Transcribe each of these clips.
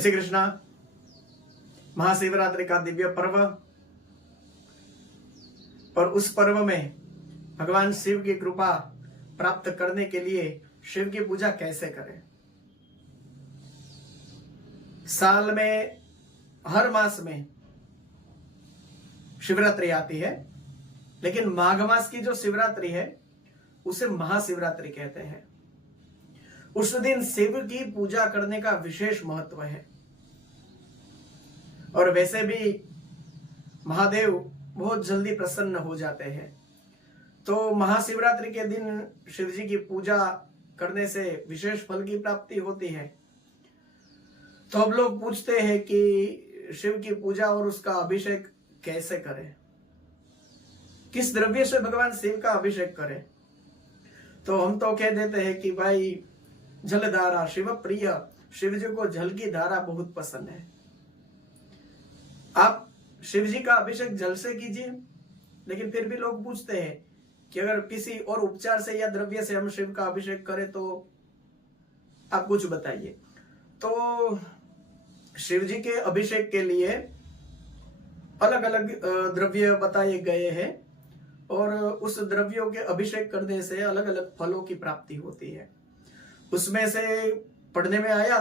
श्री कृष्णा। महाशिवरात्रि का दिव्य पर्व, और उस पर्व में भगवान शिव की कृपा प्राप्त करने के लिए शिव की पूजा कैसे करें। साल में हर मास में शिवरात्रि आती है, लेकिन माघ मास की जो शिवरात्रि है उसे महाशिवरात्रि कहते हैं। उस दिन शिव की पूजा करने का विशेष महत्व है। और वैसे भी महादेव बहुत जल्दी प्रसन्न हो जाते हैं, तो महाशिवरात्रि के दिन शिव जी की पूजा करने से विशेष फल की प्राप्ति होती है। तो अब लोग पूछते हैं कि शिव की पूजा और उसका अभिषेक कैसे करें, किस द्रव्य से भगवान शिव का अभिषेक करें। तो हम तो कह देते हैं कि भाई जलधारा शिव प्रिय, शिव जी को जल की धारा बहुत पसंद है। आप शिव जी का अभिषेक जल से कीजिए, लेकिन फिर भी लोग पूछते हैं कि अगर किसी और उपचार से या द्रव्य से हम शिव का अभिषेक करें तो आप कुछ बताइए। तो शिव जी के अभिषेक के लिए अलग अलग द्रव्य बताए गए हैं, और उस द्रव्यों के अभिषेक करने से अलग अलग फलों की प्राप्ति होती है। उसमें से पढ़ने में आया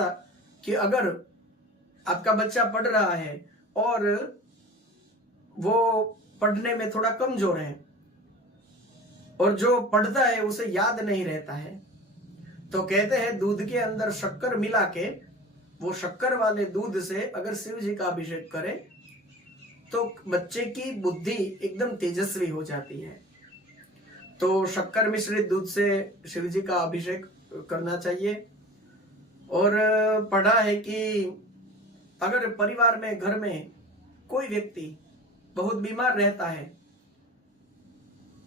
कि अगर आपका बच्चा पढ़ रहा है और वो पढ़ने में थोड़ा कमजोर है और जो पढ़ता है उसे याद नहीं रहता है, तो कहते हैं दूध के अंदर शक्कर मिला के वो शक्कर वाले दूध से अगर शिव जी का अभिषेक करे तो बच्चे की बुद्धि एकदम तेजस्वी हो जाती है। तो शक्कर मिश्रित दूध से शिव जी का अभिषेक करना चाहिए। और पढ़ा है कि अगर परिवार में, घर में कोई व्यक्ति बहुत बीमार रहता है,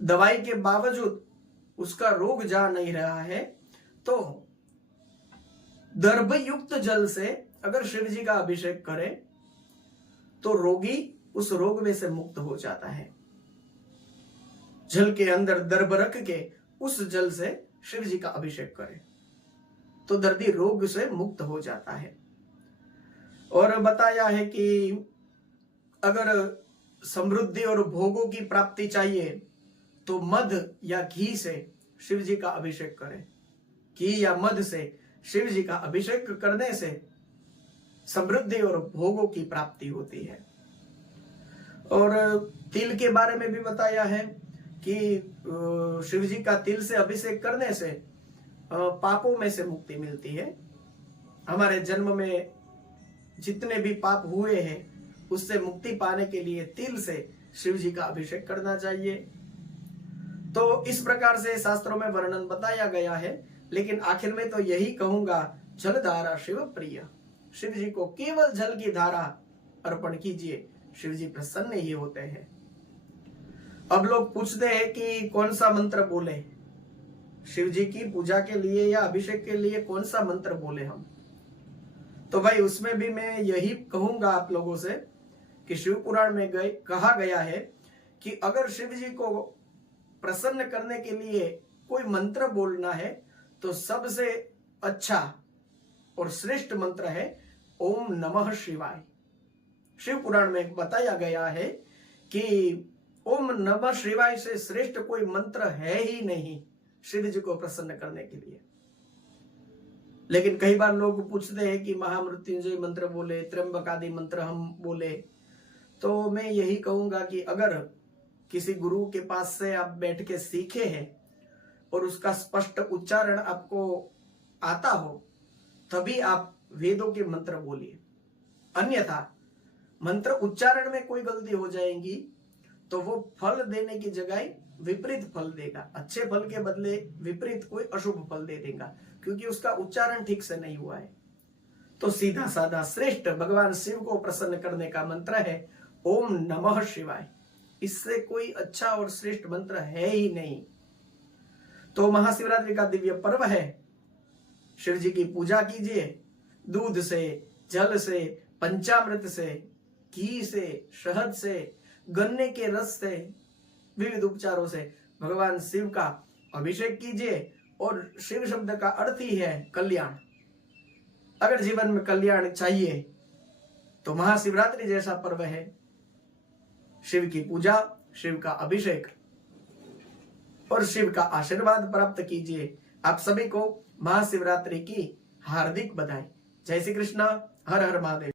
दवाई के बावजूद उसका रोग जा नहीं रहा है, तो दर्भ युक्त जल से अगर शिव जी का अभिषेक करे तो रोगी उस रोग में से मुक्त हो जाता है। जल के अंदर दर्भ रख के उस जल से शिव जी का अभिषेक करे तो दर्दी रोग से मुक्त हो जाता है। और बताया है कि अगर समृद्धि और भोगों की प्राप्ति चाहिए तो मध या घी से शिव जी का अभिषेक करें। घी या मध से शिव जी का अभिषेक करने से समृद्धि और भोगों की प्राप्ति होती है। और तिल के बारे में भी बताया है कि शिव जी का तिल से अभिषेक करने से पापों में से मुक्ति मिलती है। हमारे जन्म में जितने भी पाप हुए हैं उससे मुक्ति पाने के लिए तिल से शिव जी का अभिषेक करना चाहिए। तो इस प्रकार से शास्त्रों में वर्णन बताया गया है, लेकिन आखिर में तो यही कहूंगा, जलधारा शिव प्रिय, शिव जी को केवल जल की धारा अर्पण कीजिए, शिव जी प्रसन्न ही होते हैं। अब लोग पूछते हैं कि कौन सा मंत्र बोले शिव जी की पूजा के लिए या अभिषेक के लिए, कौन सा मंत्र बोले हम। तो भाई उसमें भी मैं यही कहूंगा आप लोगों से कि शिव पुराण में कहा गया है कि अगर शिव जी को प्रसन्न करने के लिए कोई मंत्र बोलना है तो सबसे अच्छा और श्रेष्ठ मंत्र है ओम नमः शिवाय। शिव पुराण में बताया गया है कि ओम नमः शिवाय से श्रेष्ठ कोई मंत्र है ही नहीं शिव जी को प्रसन्न करने के लिए। लेकिन कई बार लोग पूछते हैं कि महामृत्युंजय मंत्र बोले, त्र्यंबक आदि मंत्र हम बोले। तो मैं यही कहूंगा कि अगर किसी गुरु के पास से आप बैठ के सीखे हैं और उसका स्पष्ट उच्चारण आपको आता हो, तभी आप वेदों के मंत्र बोलिए। अन्यथा मंत्र उच्चारण में कोई गलती हो जाएगी तो वो फल देने की जगह विपरीत फल देगा। अच्छे फल के बदले विपरीत कोई अशुभ फल दे देगा, क्योंकि उसका उच्चारण ठीक से नहीं हुआ है। तो सीधा साधा श्रेष्ठ भगवान शिव को प्रसन्न करने का मंत्र है ओम नमः शिवाय। इससे कोई अच्छा और श्रेष्ठ मंत्र है ही नहीं। तो महाशिवरात्रि का दिव्य पर्व है, शिव जी की पूजा कीजिए। दूध से, जल से, पंचामृत से, घी से, शहद से, गन्ने के रस से, विविध उपचारों से भगवान शिव का अभिषेक कीजिए। और शिव शब्द का अर्थ ही है कल्याण। अगर जीवन में कल्याण चाहिए तो महाशिवरात्रि जैसा पर्व है, शिव की पूजा, शिव का अभिषेक और शिव का आशीर्वाद प्राप्त कीजिए। आप सभी को महाशिवरात्रि की हार्दिक बधाई। जय श्री कृष्णा, हर हर महादेव।